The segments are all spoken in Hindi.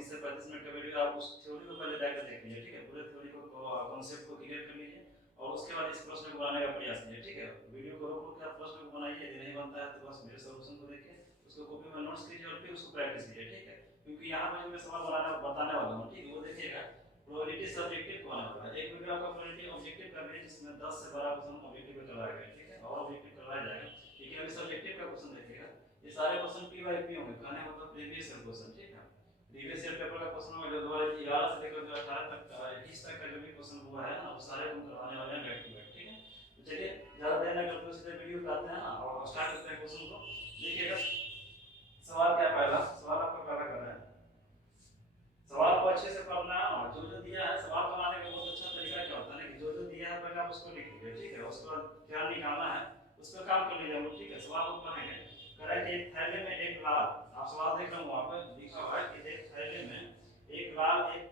30 से 35 मिनट का वीडियो, आप उस थ्योरी को पहले जाकर देख लीजिए, ठीक है, पूरे थ्योरी को कॉन्सेप्ट को क्लियर कर लीजिए और उसके बाद इस प्रश्न को बनाने का प्रयास कीजिए, ठीक है। वीडियो को रोक के आप प्रश्न को बनाइए, यदि नहीं बनता है तो बस मेरे सॉल्यूशन को देखिए, उसको कॉपी में नोट्स कीजिए और फिर उसको प्रैक्टिस कीजिए, ठीक है। क्योंकि यहाँ पर जो मैं सवाल बताने वाला हूँ, ठीक है, वो देखिएगा प्रोबेबिलिटी सब्जेक्टिव को आने वाला है। एक वीडियो आपका प्रोबेबिलिटी ऑब्जेक्टिव का है जिसमें 10 से 12 क्वेश्चन ऑब्जेक्टिव में करवाया गया, ठीक है, और ऑब्जेक्टिव करवाया जाएगा। ठीक है, अभी सब्जेक्टिव का क्वेश्चन देखिएगा, ये सारे क्वेश्चन पी बाय पी होंगे, कहने मतलब प्रीवियस ईयर क्वेश्चन, ठीक है। प्रीवियस ईयर पेपर का क्वेश्चन होगा जो 2011 से लेकर 2018 तक 21 तक का जो भी क्वेश्चन हुआ है ना, वो सारे हम करवाने वाले हैं बैक टू बैक, ठीक है। तो चलिए ज्यादा देर न करते हुए सीधे वीडियो पे आते हैं ना और स्टार्ट करते हैं क्वेश्चन को। देखिएगा सवाल क्या, पहला सवाल आपका पहला कर रहा है, सवाल को अच्छे से पढ़ना है और जो जो दिया है सवाल बनाने का बहुत अच्छा तरीका क्या होता है ना कि जो जो दिया है पहले आप उसको लिख लीजिए, ठीक है, उसके बाद क्या निकालना है उस पर काम कर लीजिए हम लोग, ठीक है। सवाल को पढ़ेंगे, कह रहा है कि एक थैले में एक लाल, आप सवाल देख रहे हो वहां पर लिखा हुआ है कि एक थैले में एक लाल, एक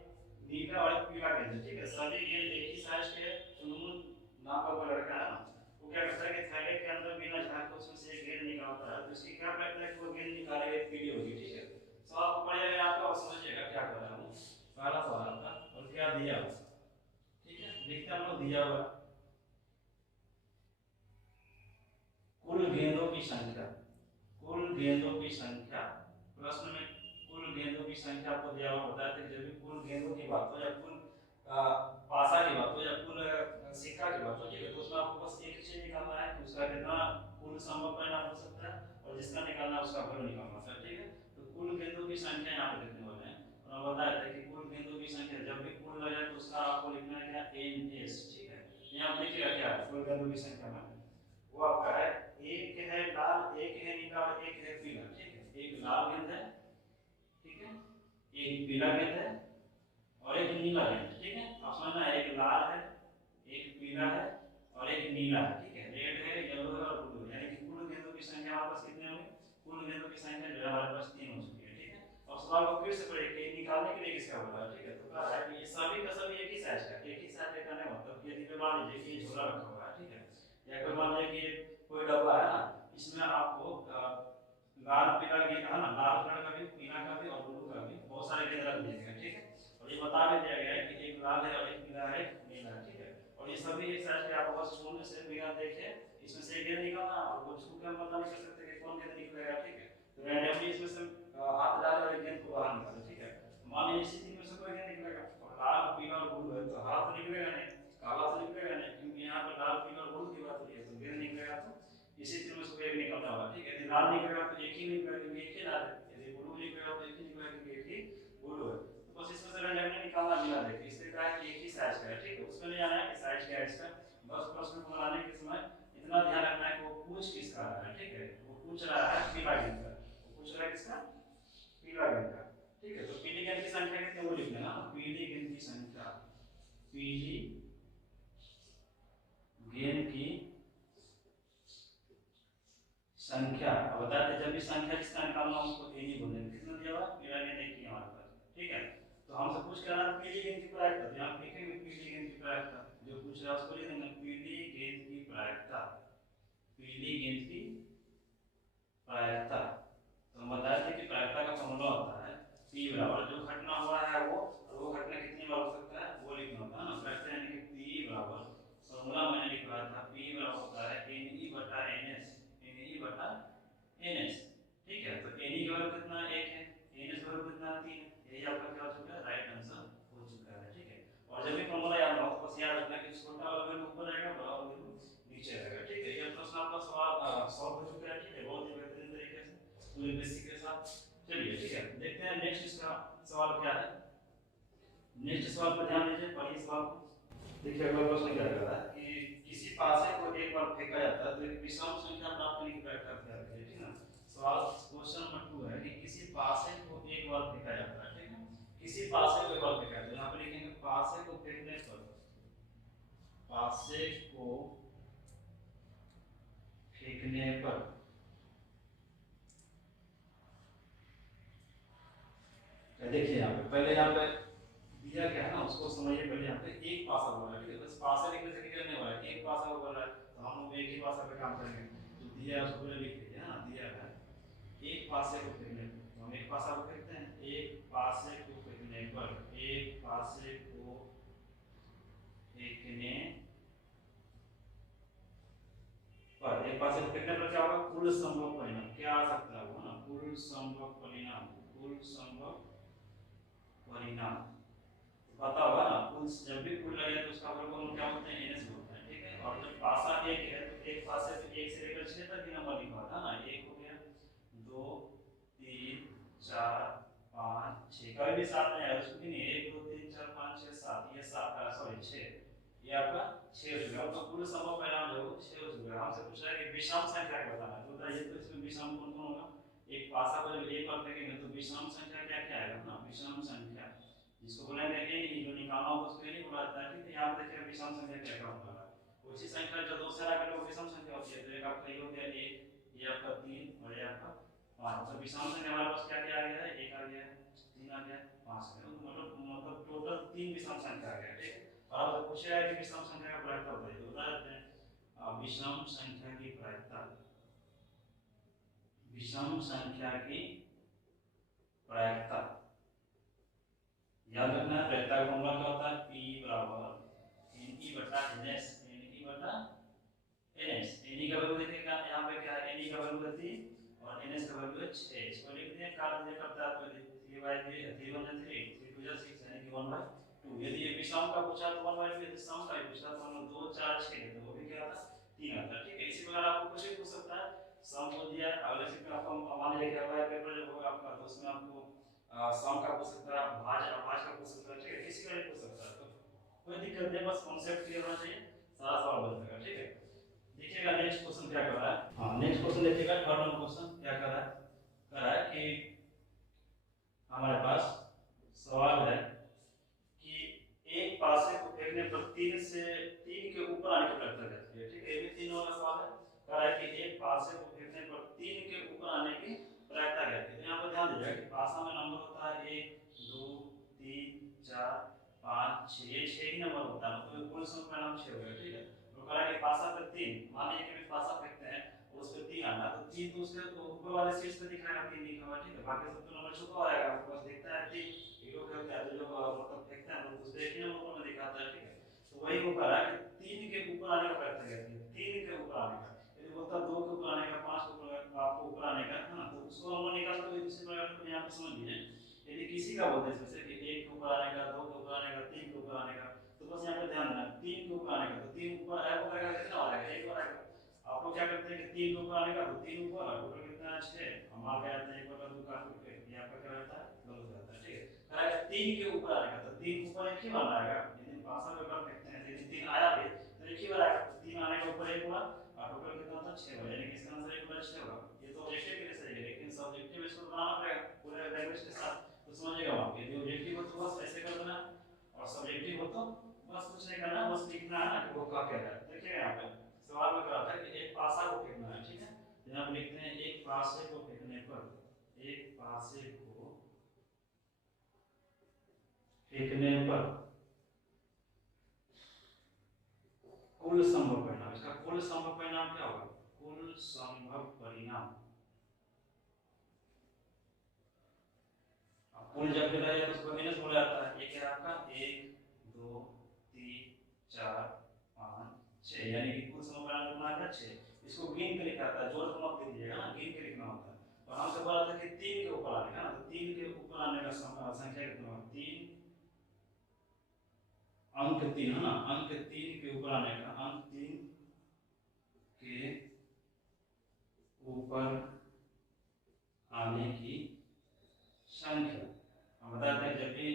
नीला और एक पीला गेंद है, ठीक है, सभी गेंद एक ही साइज के चुनमुन नाम का कोई लड़का है ना, वो क्या करता है कि थैले के अंदर बिना झाग के उसमें से एक गेंद निकालता है, तो इसकी क्या करता है कि वो गेंद निकालेगा एक पीली होगी, ठीक है। सवाल को पढ़िएगा आपका और समझिएगा क्या कर रहा हूँ। पहला सवाल आपका और क्या दिया हुआ, ठीक है, लिखते हम लोग दिया हुआ कुल गेंदों की संख्या, कुल गेंदों की संख्या, प्रश्न में कुल गेंदों की संख्या आपको दिया हुआ बताया था कि जब भी कुल गेंदों की बात हो या कुल पासा की बात हो या कुल सिक्का की बात हो, ठीक है, तो उसमें आपको बस एक चीज निकालना है कि उसका कितना कुल संभव परिणाम हो सकता है और जिसका निकालना है उसका हल निकालना है, ठीक है। तो कुल गेंदों की संख्या यहाँ पे लिखने वाले हैं और हम बताया था कि कुल गेंदों की संख्या जब भी कुल लगे तो उसका आपको लिखना है क्या, एन एस, ठीक है। यहाँ पे लिखिएगा क्या है कुल गेंदों की संख्या में, वो आपका है एक है लाल, एक है नीला और एक है पीला, ठीक है, एक लाल गेंद है, ठीक है, एक पीला गेंद है और एक नीला गेंद, ठीक है। आप समझना है एक लाल है, एक पीला है और एक नीला है, ठीक है, रेड है, येलो है और ब्लू है, यानी कि कुल गेंदों की संख्या हमारे पास कितने होंगे, कुल गेंदों की संख्या जो है हमारे पास 3 हो चुकी है, ठीक है। और सवाल को फिर से पढ़िए कि निकालने के लिए किसका बोला है, ठीक है, तो कह रहा है कि ये सभी का सभी एक ही साइज का, एक ही साइज का नहीं मतलब यदि मान लीजिए कि ये झोला रखा हुआ है, ठीक है, या कोई मान लीजिए कि कोई डब्बा है ना, इसमें आपको लाल पीला गेंद है ना, लाल कलर का भी, पीला का भी और ब्लू का भी बहुत सारे गेंद रख दिए गए, ठीक है। और ये बता भी दिया गया है कि एक लाल है और एक पीला है, एक नीला है, ठीक है। और ये सभी एक साइज के, आप बस छूने से बिना देखे इसमें से गेंद निकालना और वो छू के पता नहीं कर सकते कि कौन गेंद निकलेगा, ठीक है। तो रैंडमली इसमें से हाथ डाले और गेंद को बाहर निकाले, ठीक है। मान लीजिए इसी तीन में से कोई गेंद निकलेगा और लाल पीला और ब्लू है तो हरा तो निकलेगा नहीं, काला तो निकलेगा नहीं, क्योंकि यहाँ पर लाल पीला और ब्लू की बात हो रही है, तो गेंद निकलेगा तो इसी तीनों में से कोई एक निकलने वाला, ठीक है। यदि लाल निकलेगा तो एक ही निकलेगा क्योंकि एक ही लाल है, यदि ब्लू निकलेगा तो एक ही निकलेगा क्योंकि एक ही ब्लू है। तो बस इसमें से रैंडमली निकालना मिला देखिए, इसलिए कहा है कि एक ही साइज का है, ठीक है, उसमें नहीं आना है कि साइज क्या है इसका। बस प्रश्न को बनाने के समय इतना ध्यान रखना है कि वो पूछ किसका रहा है, ठीक है, वो पूछ रहा है पीला गेंद का, वो पूछ रहा है किसका, पीला गेंद का, ठीक है। तो पीली गेंद की संख्या कितनी वो लिख लेना, पीली गेंद की संख्या, पीली गेंद की संख्या, अब बताते जब भी संख्या जिसका निकालना हो उसको ए ही बोलेंगे, कितना दिया हुआ पीला गेंद एक ही हमारे पास, ठीक है। तो हमसे पूछ कर रहा है पीली गेंद की प्रायिकता, तो यहाँ लिखेंगे पीली गेंद की प्रायिकता, जो पूछ रहा है उसको लिख देंगे पीली गेंद की प्रायिकता, पीली गेंद की प्रायिकता। तो हम बताए थे कि प्रायिकता का फॉर्मूला होता है पी बराबर जो घटना हुआ है वो और वो घटना कितनी बार हो सकता है वो लिखना होता है ना, प्रायिकता यानी कि पी बराबर, फॉर्मूला मैंने लिखा था पी बराबर होता है एन ई बटा एन एस, एन ई बटा एन एस, ठीक है। तो एन ई का वैल्यू कितना है, 1 है, एन एस का वैल्यू कितना है, 3 है, यही आपका क्या हो चुका है, राइट आंसर हो चुका है, ठीक है। और जब भी फॉर्मूला याद हो तो बस याद रखना कि छोटा वाला वैल्यू ऊपर रहेगा, बड़ा वाला वैल्यू नीचे रहेगा, ठीक है। ये प्रश्न आपका सवाल सॉल्व हो चुका है, ठीक है, बहुत ही बेहतरीन तरीके से पूरे बेसिक के साथ। चलिए ठीक है, देखते हैं नेक्स्ट इसका सवाल क्या है। नेक्स्ट सवाल पर ध्यान दीजिए, पढ़िए सवाल को। देखिए अगला प्रश्न क्या कह रहा है कि किसी पासे को एक बार फेंका जाता है तो एक विषम संख्या प्राप्त करने की प्रक्रिया तैयार करिए, ठीक है ना। सवाल क्वेश्चन नंबर 2 है कि किसी पासे को एक बार फेंका जाता है, ठीक है, किसी पासे को एक बार फेंका जाता है, यहाँ पे लिखेंगे पासे को फेंकने पर, पासे को फेंकने पर देखिए यहाँ पे पहले यहाँ पे दिया क्या है ना उसको समझिए, पहले यहाँ पे एक पासा बोल रहा है, ठीक है, बस पासा लिखने से क्लियर नहीं हो रहा है, एक पासा बोल रहा है तो हम लोग एक ही पासा पे काम करेंगे, जो दिया है उसको पहले लिख लीजिए ना, दिया है एक पासे को फेंकने, तो हम एक पासा को फेंकते हैं, एक पासे को परिणाम। पता होगा ना, कुल जब भी कुल लगे तो उसका वर्गमूल क्या होता है, एनएस होता है, ठीक है। और जब पासा एक है तो एक पासे से 1 से लेकर 6 तक ही नंबर लिखा होता है ना, 1 हो गया, 2 3 4 5 6, कभी भी 7 नहीं आएगा उसको, नहीं 1 2 3 4 5 6 7, ये 7 सॉरी 6, ये आपका 6 हो जाएगा। तो कुल संभव परिणाम जो 6 हो जाएगा। हमसे पूछ रहा है कि विषम संख्या क्या बताना है, तो बताइए तो इसमें विषम कौन कौन होगा। एक पासा को जब एक बार फेंकेंगे तो विषम संख्या क्या क्या आएगा ना, विषम संख्या जिसको बोलेंगे ए जो निकालना होगा उसको नहीं बोला जाता है, ठीक है। यहाँ पे देखिए विषम संख्या क्या क्या होता है, उसी संख्या जो दो से आगे लोग विषम संख्या होती है, तो एक आपका ये हो गया 1, ये आपका 3 और ये आपका 5। तो विषम संख्या हमारे पास क्या क्या आ गया है, 1 आ गया है, 3 आ गया है, 5 आ गया, मतलब टोटल 3 विषम संख्या आ गया, ठीक है। और आपसे पूछा है कि विषम संख्या का प्रायिकता बताइए, तो बता देते हैं विषम संख्या की प्रायिकता, विषम संख्या की प्रायिकता याद रखना है। प्रायिकता का फॉर्मूला क्या होता है, P बराबर Ne बटा Ns, Ne बटा Ns। Ne का वैल्यू देखिएगा यहाँ पे क्या है, Ne का वैल्यू है 3 और Ns का वैल्यू है 6। इसको लिख दें, काट दिया करता है तो 3/3 3 1 3 3 2 6 यानी कि 1/2। यदि ये विषम का पूछा तो 1/2, यदि सम का पूछा तो हम 2 4 6 तो वो भी क्या आता 3 आता, ठीक है। इसी प्रकार आपको कुछ भी पूछ सकता है, सम बोल दिया, अगले शिफ्ट में आपको मान लीजिए अगला पेपर जब होगा आपका तो उसमें आपको सम का पूछ सकता है, भाज का पूछ सकता है, ठीक है, किसी का भी पूछ सकता है। तो कोई दिक्कत नहीं, बस कॉन्सेप्ट क्लियर होना चाहिए, सारा सवाल बन जाएगा, ठीक है। देखिएगा नेक्स्ट क्वेश्चन क्या कर रहा है। हाँ नेक्स्ट क्वेश्चन देखिएगा, थर्ड नंबर क्वेश्चन क्या कर रहा है कि हमारे पास सवाल है कि एक पासे को फेंकने पर 3 के ऊपर आने की प्रयत्न करती है, ठीक है। ये भी 3 वाला सवाल है, कह रहा है कि एक पासे को फेंकने पर 3 के ऊपर आने की प्रयत्न करती है। तो यहाँ पर ध्यान दीजिएगा कि पासा में नंबर होता है 1 2 3 4 5 6, ये 6 ही नंबर होता है, तो कुल संख्या नाम 6 हो गया, ठीक है। तो कह रहा है कि पासा पर 3, मान लीजिए कि पासा फेंकते हैं उस पर 3 आना, तो 3 तो उसके तो ऊपर वाले शीर्ष पे दिखाएगा 3 लिखा हुआ, ठीक है। बाकी सब तो नंबर छुपा रहेगा, आपको बस दिखता है 3 हीरो क्या होता है, तो जो मतलब फेंकते हैं तो उसपे एक ही नंबर में दिखाता है, ठीक है। तो वही वो कह रहा है कि 3 के ऊपर आने का प्रयत्न करती है, 3 के ऊपर आने का, यदि बोलता 2 के ऊपर आने का, 5 के ऊपर आपको ऊपर आने का है ना, तो उसको हम लोग निकालते हुए दूसरी प्रकार को यहाँ पे समझ लीजिए। यदि किसी का बोलते हैं जैसे कि 1 के ऊपर आने का, 2 के ऊपर आने का, 3 के ऊपर आने का, तो बस यहाँ पे ध्यान देना 3 के ऊपर आने का, तो 3 ऊपर आएगा करेगा कितना आएगा, 1 बार आएगा। आप लोग क्या करते हैं कि 3 के ऊपर आने का, तो 3 ऊपर टोटल कितना है 6, हम मान के आते हैं 1 बटा 2 काट के, ये आपका क्या रहता है गलत रहता है, ठीक है। करेगा 3 के ऊपर आने का, तो 3 ऊपर एक ही बार आएगा, यदि पासा पेपर फेंकते हैं यदि 3 आया भी तो एक ही बार आएगा, 3 आने का ऊपर एक हुआ और टोटल कितना था 6 हुआ, यानी कि इसका आंसर 1 बटा 6 होगा। ये तो ऑब्जेक्टिव के लिए सही है, लेकिन सब्जेक्टिव इसको बनाना पड़ेगा पूरे लैंग्वेज के साथ, तो समझिएगा आप। यदि ऑब्जेक्टिव हो तो बस ऐसे कर देना, और सब्जेक्टिव हो तो बस कुछ नहीं करना, बस लिखना है कि वो क्या कह रहा है। देखिए यहाँ पे सवाल में कहा था कि एक पासा को फेंकना है, ठीक है। तो यहाँ पे लिखते हैं एक पासे को फेंकने पर, एक पासे को फेंकने पर कुल संभव परिणाम, इसका कुल संभव परिणाम क्या होगा, कुल संभव परिणाम। कुल जब भी रहेगा तो उसको माइनस बोला जाता है, ये क्या आपका 1 2 3 4 5 6, यानी कि कुल संभव परिणाम कितना है 6। इसको गिन के लिखा जाता है, जोड़ के मत लीजिएगा ना, गिन के लिखना होता है। तो हमसे बोला था कि 3 के ऊपर आने का ना, तो 3 के ऊपर आने का संख्या कितना होगा, 3 अंक 3 है ना, अंक 3 के ऊपर आने का, अंक 3 के ऊपर आने की संख्या। हम बताते हैं जब भी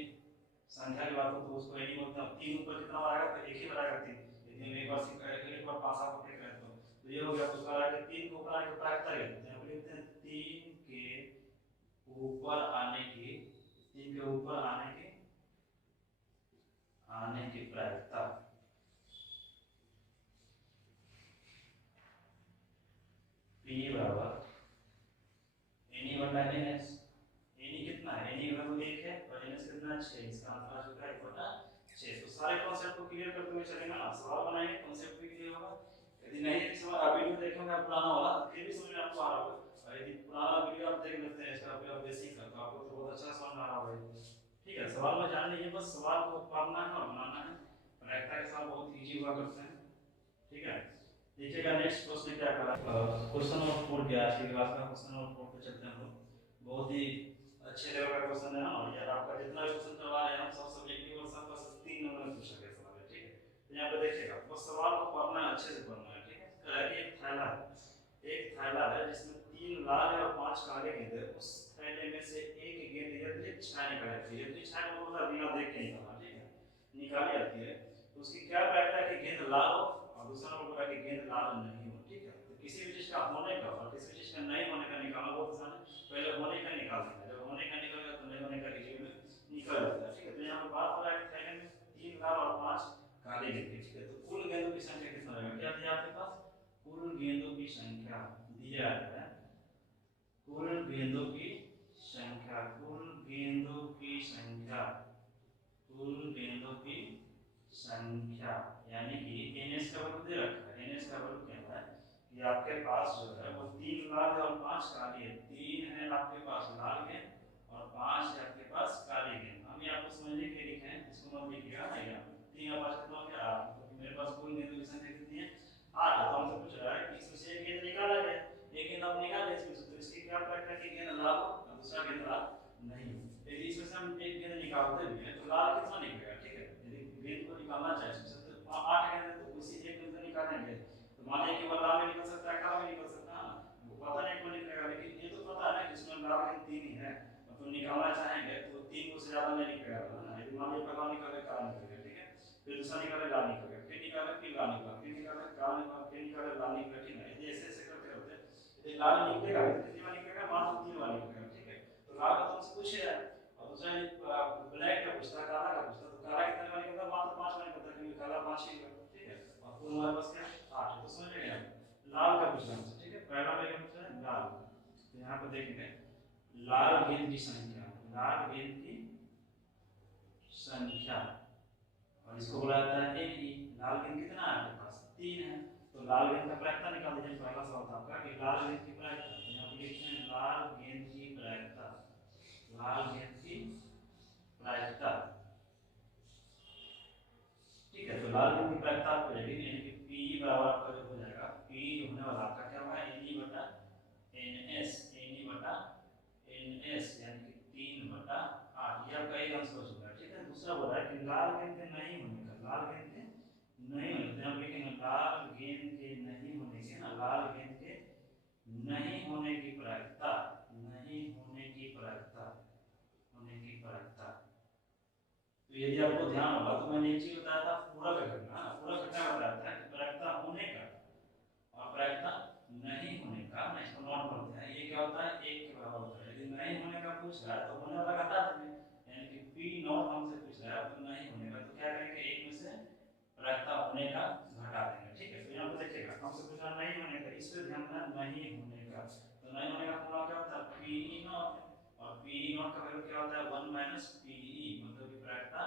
संख्या की बात हो तो उसको नहीं बोलते, 3 ऊपर कितना आएगा तो एक ही बार आएगा 3, यदि हम एक बार एक बार पासा को फेंक रहे हैं तो ये हो गया, तो उसका आएगा 3 के ऊपर आने की प्रायिकता है, तो यहाँ पे लिखते हैं 3 के ऊपर आने की, 3 के ऊपर आने की प्रायिकता P बराबर Ne बटा Ns। Ne कितना है, Ne का वैल्यू 1 है और Ns कितना 6, इसका आंसर आ चुका है 1 बटा 6। तो सारे कांसेप्ट को क्लियर करते हुए चलेंगे ना, सवाल बनाएंगे कांसेप्ट भी क्लियर होगा। यदि नहीं है समझ, आप वीडियो देखेंगे पुराना वाला फिर भी समझ में आपको आ रहा होगा, और यदि पुराना वीडियो आप देख लेते हैं इसका आप बेसिक का, तो आपको तो बहुत अच्छा समझ में आ रहा होगा, ठीक है। सवाल में जान लीजिए, बस सवाल को पढ़ना है और बनाना है, प्रायिकता के साथ बहुत इजी हुआ करते हैं, ठीक है। देखिएगा नेक्स्ट क्वेश्चन क्या करा, क्वेश्चन नंबर 4 क्या है आज की क्लास का, क्वेश्चन नंबर 4 पे चलते हैं हम लोग। बहुत ही अच्छे लेवल का क्वेश्चन है ना, और ये आपका जितना क्वेश्चन करवा रहे हैं हम सब सब्जेक्टिव और सब बस 3 नंबर में पूछा गया सवाल है, ठीक है। तो यहाँ पे देखिएगा बस सवाल को पढ़ना है, अच्छे से पढ़ना है, ठीक है। कह रहा है कि एक थैला है जिसमें 3 लाल और 5 काले गेंद है, उस थैले में से एक गेंद यदि छाया निकाली जाती है, यदि छाया को मतलब बिना देख के निकालना, ठीक है, निकाली जाती है, तो उसकी क्या प्रायिकता है कि गेंद लाल हो, और दूसरा नंबर बोला कि गेंद लाल नहीं हो, ठीक है। तो किसी भी चीज का होने का और किसी भी चीज का नहीं होने का निकालना बहुत आसान है। पहले होने का निकाल देना, जब होने का निकलेगा तो नहीं होने का डिग्री में निकल जाता है, ठीक है। तो यहाँ पर बात हो रहा है कि थैले में 3 लाल और 5 काले गेंद, ठीक है। तो कुल गेंदों की संख्या कितना रहेगा, क्या दिया आपके पास, कुल गेंदों की संख्या दिया है, कुल गेंदों की संख्या, कुल गेंदों की संख्या, कुल गेंदों की संख्या, यानी कि एनएस का वैल्यू दे रखा है। एनएस का वैल्यू क्या है कि आपके पास जो है वो 3 लाल और 5 काली है, 3 है आपके पास लाल गेंद और 5 है आपके पास काली गेंद। हम ये आपको समझने के लिए लिखे हैं, इसको मत लिखिएगा ना, यहाँ 3 और 5 कितना हो गया 8, मतलब मेरे पास कुल गेंदों की संख्या कितनी है 8 है। तो हमसे पूछ रहा है कि इसमें से एक गेंद निकाला जाए, एक गेंद आप निकाले इसमें से, तो इसकी क्या प्रायिकता है कि गेंद लाल हो और दूसरा गेंद लाल नहीं हो। यदि इसमें से हम एक गेंद निकालते भी हैं तो लाल कितना निकलेगा, ठीक है। यदि गेंद को निकालना चाहे इसमें से तो 8 गेंद है, तो उसी एक गेंद निकालेंगे, तो मानिए कि वो लाल में निकल सकता है, काला में निकल सकता है ना, वो पता नहीं कौन निकलेगा, लेकिन ये तो पता है ना कि इसमें लाल गेंद 3 ही है, मतलब निकालना चाहेंगे तो 3 को से ज्यादा नहीं निकलेगा ना। यदि मान लीजिए पहला निकाले काला निकलेगा, ठीक है, फिर दूसरा निकाले लाल निकलेगा, फिर निकाले फिर लाल निकला, फिर निकाले काला निकला, फिर निकाले लाल निकला, ठीक है। यदि ऐसे ऐसे करते रहते यदि लाल निकलेगा तो कितनी बार निकलेगा, मान लो 3 बार निकलेगा, ठीक है। तो लाल का तुमसे पूछ रहा है, और दूसरा ब्लैक का पूछता है, काला का पूछता है, तो काला कितने बार निकलता है, मात्र 5 बार निकलता है, क्योंकि काला 5 ही है, ठीक है। और कुल हमारे पास क्या है 8 है। तो समझ गए आप, लाल का पूछ रहा है, ठीक है। पहला में क्या पूछ रहा है लाल, तो यहाँ पर देखेंगे लाल गेंद की संख्या, लाल गेंद की संख्या, और इसको बोला जाता है एन ई। लाल गेंद कितना है आपके पास 3 है, तो लाल गेंद का प्रायिकता निकाल दीजिए। पहला सवाल था आपका कि लाल गेंद की प्रायिकता, तो यहाँ पे लिखते हैं लाल गेंद की प्रायिकता, लाल गेंद की प्रायिकता, ठीक है। तो लाल गेंद की प्रायिकता आपको जाएगी, यानी कि पी बराबर आपका जो हो जाएगा, पी जो होने वाला आपका क्या होगा एन ई बटा एन एस, एन ई बटा एन एस, यानी कि 3/8। ये आपका एक आंसर हो चुका है, ठीक है। दूसरा बोला है कि लाल गेंद के नहीं होने का, लाल गेंद के नहीं होने, तो हम लिखेंगे लाल गेंद के नहीं होने के ना, लाल गेंद के नहीं होने की प्रायिकता, नहीं होने की प्रायिकता, होने की प्रायिकता। तो यदि आपको ध्यान होगा तो मैंने एक चीज बताया था, पूरक घटना, पूरक घटना बताया था कि प्रायिकता होने का और प्रायिकता नहीं होने का, ना इसको नॉट बोलते हैं, ये क्या होता है एक के बराबर होता है। यदि नहीं होने का पूछ रहा है तो होने वाला घटा देंगे, यानी कि पी नॉट हमसे पूछ रहा है तो नहीं होने का, तो क्या करेंगे एक में से प्रायिकता होने का घटा देंगे, ठीक है। तो यहाँ पे देखिएगा हमसे पूछ रहा नहीं होने का, इस पे ध्यान देना, नहीं होने का, तो नहीं होने का फॉर्मूला क्या होता है पी ई नॉट, और पी ई नॉट का वैल्यू क्या होता है 1 माइनस पी ई, मतलब कि प्रायिकता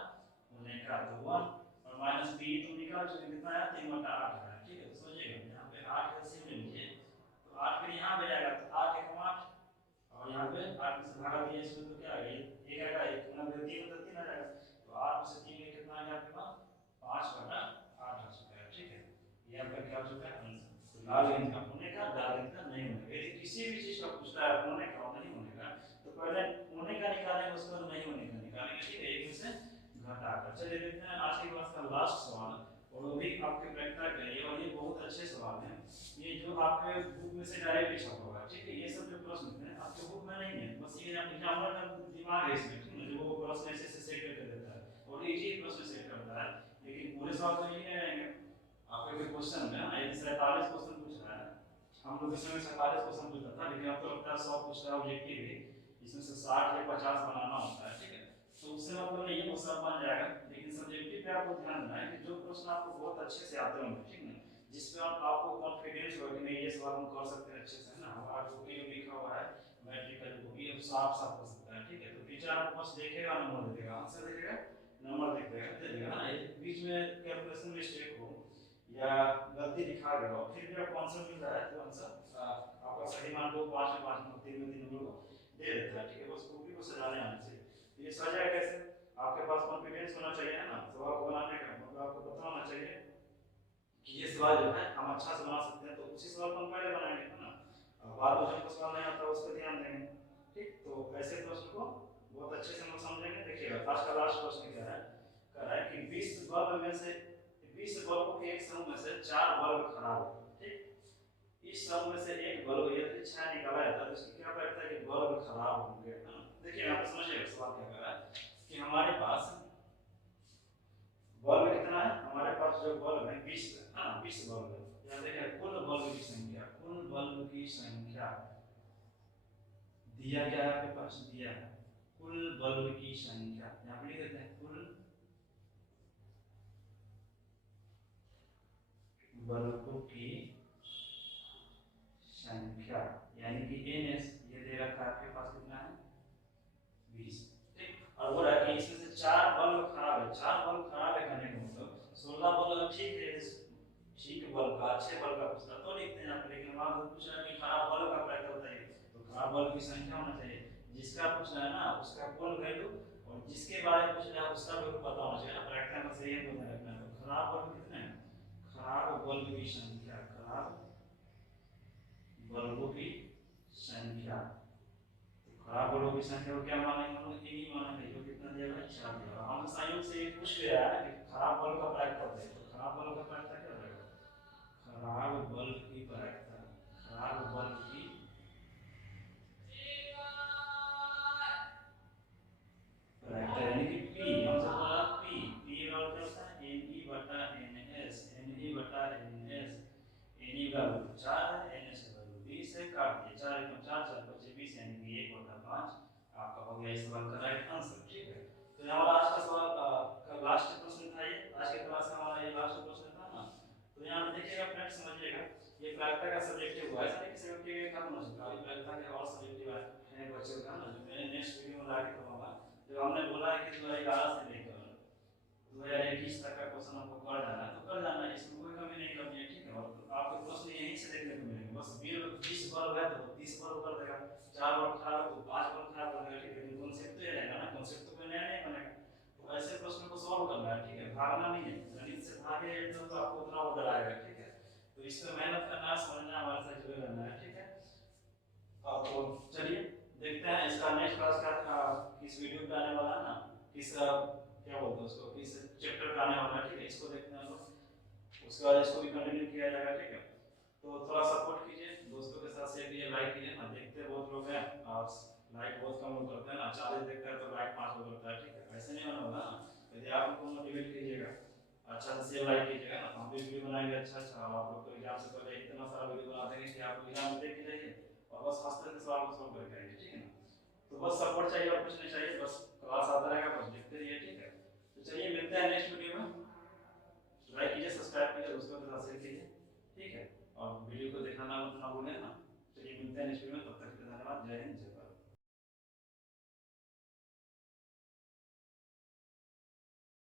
होने का, तो 1 और माइनस पी ई तुम निकाल चुके, कितना आया 3/8 आया, ठीक है। तो समझिएगा यहाँ पे 8 एलसीएम ले लीजिए, तो 8 फिर यहाँ पे जाएगा, तो 8 एकम 8, और यहाँ पे 8 में से भागा दिया इसमें, तो क्या आ गया एक आएगा, एक गुना 3 तो 3 आ जाएगा, तो 8 में से 3 गया कितना आ गया आपके पास 5/8 आ चुका है, ठीक है। ये आपका क्या हो चुका है आंसर। तो लाल गेंद का होने का, लाल गेंद का नहीं होने का, यदि किसी भी चीज का पूछता है होने का और नहीं होने का, तो पहले होने का निकालेंगे, उसके बाद नहीं होने का निकालेंगे, ठीक है, एक में से घटाकर। चलिए देखते हैं आज की क्लास का लास्ट सवाल, और वो भी आपके प्रैक्टिकल का है, और ये बहुत अच्छे सवाल हैं, ये जो आपके बुक में से डायरेक्ट छपा होगा, ठीक है। ये सब जो प्रश्न हैं आपके बुक में नहीं है, बस ये एग्जामिनर का दिमाग है इसमें, ठीक है, जो वो प्रश्न ऐसे ऐसे सेट करके देता है और इजी प्रश्न सेट करता है, लेकिन पूरे सवाल तो ये नहीं रहेंगे। आपके कोई क्वेश्चन में ना यदि 47 क्वेश्चन पूछ रहा है, हम लोग इसमें 47 क्वेश्चन पूछता था, लेकिन अब तो लगता है 100 पूछ रहा है ऑब्जेक्टिव ही, इसमें से 60 या 50 बनाना होता है, ठीक है। तो उससे मतलब नहीं है वो सब बन जाएगा, लेकिन सब्जेक्टिव पे आपको ध्यान देना है कि जो प्रश्न आपको बहुत अच्छे से आते होंगे, ठीक है, जिस पे आपको कॉन्फिडेंस हो कि नहीं ये सवाल हम कर सकते हैं अच्छे से, है ना। हमारा जो भी लिखा हुआ है मैट्रिक का जो भी साफ साफ कर सकता है, ठीक है। तो टीचर आपको बस देखेगा, नंबर दे देगा, आंसर देखेगा, नंबर दे देगा ना। यदि बीच में कैलकुलेशन मिस्टेक हो या गलती दिखा रहे हो, फिर भी आपको आंसर मिल रहा है, तो आंसर आपका सही मान लो 5 में 5 नंबर 3 में 3 नंबर को दे देता है, ठीक है। बस कॉपी को सजाने आना चाहिए। तो ये सजा कैसे, आपके पास कॉन्फिडेंस होना चाहिए, है ना, सवाल को बनाने का, मतलब आपको पता होना चाहिए कि ये सवाल जो है हम अच्छा से बना सकते हैं, तो उसी सवाल को हम पहले बनाएंगे, है ना। बाद में हमको सवाल नहीं आता उस पर ध्यान देंगे, ठीक। तो ऐसे प्रश्न को आज का लास्ट क्वेश्चन क्या है, कह रहा है कि 20 बल्ब में से 20 बल्बों के एक समूह में से 4 बल्ब खराब है, ठीक। इस समूह में से एक बल्ब यदि 6 निकाला जाता है तो इसकी क्या प्रकार है कि बल्ब खराब होंगे, है ना। देखिए आप समझिएगा सवाल क्या कर रहा है कि हमारे पास बल्ब कितना है, हमारे पास जो बल्ब है 20 है ना, 20 बल्ब है। यहाँ देखिए कुल बल्ब की संख्या, कुल बल्ब की संख्या दिया गया है, आपके पास दिया है कुल बल्ब की संख्या, यहाँ पे लिख देते हैं कुल बल्बों की संख्या, यानी कि एनएस ये दे रखा है आपके पास कितना है 20, ठीक। और बोला कि इसमें से 4 बल्ब खराब है, 4 बल्ब खराब है कहने का मतलब 16 बल्ब ठीक है, ठीक बल्ब का अच्छे बल्ब का पूछता तो लिखते हैं आप, लेकिन वहां तो पूछ रहा है कि खराब बल्ब का प्रकार बताइए, तो खराब बल्ब की संख्या होना चाहिए, जिसका पूछना है ना उसका कुल वैल्यू और जिसके बारे में पूछ रहा है उसका वैल्यू पता होना चाहिए ना, प्रैक्टिकल में सही बोलना रखना है। तो खराब बल्ब कितने हैं, खराब बल्ब की संख्या, खराब बल्बों की संख्या, खराब बल्बों की संख्या को क्या मानेंगे हम लोग, एक ही मानेंगे जो कितना दिया गया 4 दिया गया। हम संयोग से ये पूछ लिया है कि खराब बल्ब का प्रायिकता बताइए, तो खराब बल्ब का प्रायिकता क्या रहेगा, खराब बल्ब की प्रायिकता, खराब बल्ब की प्रायिकता यानी कि पी, हमसे बोला पी, पी बराबर क्या होता है एन ई बटा एन एस, एन ई बटा एन एस, एन ई का वैल्यू 4 है, एन एस का वैल्यू 20 है, काट दिए 4 1 4 4 25 20 यानी कि 1/5 आपका हो गया इस सवाल का राइट आंसर, ठीक है। तो ये हमारा आज का सवाल का लास्ट प्रश्न था, ये आज के क्लास का हमारा ये लास्ट प्रश्न था ना। तो यहाँ पे देखिएगा फ्रेंड्स, समझिएगा ये प्रायिकता का सब्जेक्टिव हुआ है, ऐसा नहीं कि सब्जेक्टिव खत्म हो चुका है, प्रायिकता के और सब्जेक्टिव है बच्चों का ना, जो मैंने नेक्स्ट वीडियो में लाके करवाऊंगा। जो हमने बोला है कि 2011 से लेकर 2021 तक का क्वेश्चन हमको कर जाना है तो कर जाना है, इसमें कोई कमी नहीं करनी है, ठीक है। और आपके प्रश्न यहीं से देखने को मिलेंगे, बस 20 बल्ब है तो 30 बल्ब कर देगा, 4 बल्ब खराब है तो 5 बल्ब खराब कर देगा, ठीक है। लेकिन कॉन्सेप्ट तो ये रहेगा ना, कॉन्सेप्ट तो कोई नया नहीं बनेगा, तो ऐसे प्रश्न को सॉल्व करना है, ठीक है, भागना नहीं है, गणित से भागे तो आपको उतना वो डराएगा, ठीक है। तो इस पर मेहनत करना है, समझना हमारे साथ जुड़े रहना है, ठीक है। तो चलिए देखते हैं इसका नेक्स्ट क्लास का किस वीडियो पे आने वाला है ना, किस क्या बोलते हैं उसको, किस चैप्टर पे आने वाला है, ठीक है, इसको देखते हैं हम लोग, उसके बाद इसको भी कंटिन्यू किया जाएगा, ठीक है। तो थोड़ा सपोर्ट कीजिए, दोस्तों के साथ शेयर कीजिए, लाइक कीजिए ना, देखते बहुत लोग हैं और लाइक बहुत कम लोग करते हैं ना, 40 देखते हैं तो लाइक 5 लोग करता है, ठीक है, ऐसे नहीं होना होगा ना। यदि आप उनको मोटिवेट कीजिएगा, अच्छा से शेयर लाइक कीजिएगा ना, तो हम भी वीडियो बनाएंगे अच्छा अच्छा, आप लोग को एग्जाम से पहले इतना सारा वीडियो बना देंगे कि आप एग्जाम में देख के जाइए और बस हंसते हंसते सवाल को सॉल्व करके आइए, ठीक है ना। तो बस सपोर्ट चाहिए और कुछ नहीं चाहिए, बस क्लास आता रहेगा, बस देखते रहिए, ठीक है। तो चलिए मिलते हैं नेक्स्ट वीडियो में, लाइक कीजिए, सब्सक्राइब कीजिए, दोस्तों के साथ शेयर कीजिए, ठीक है, और वीडियो को देखना ना भूलें ना। चलिए मिलते हैं नेक्स्ट वीडियो में, तब तक के लिए धन्यवाद, जय हिंद जय भारत।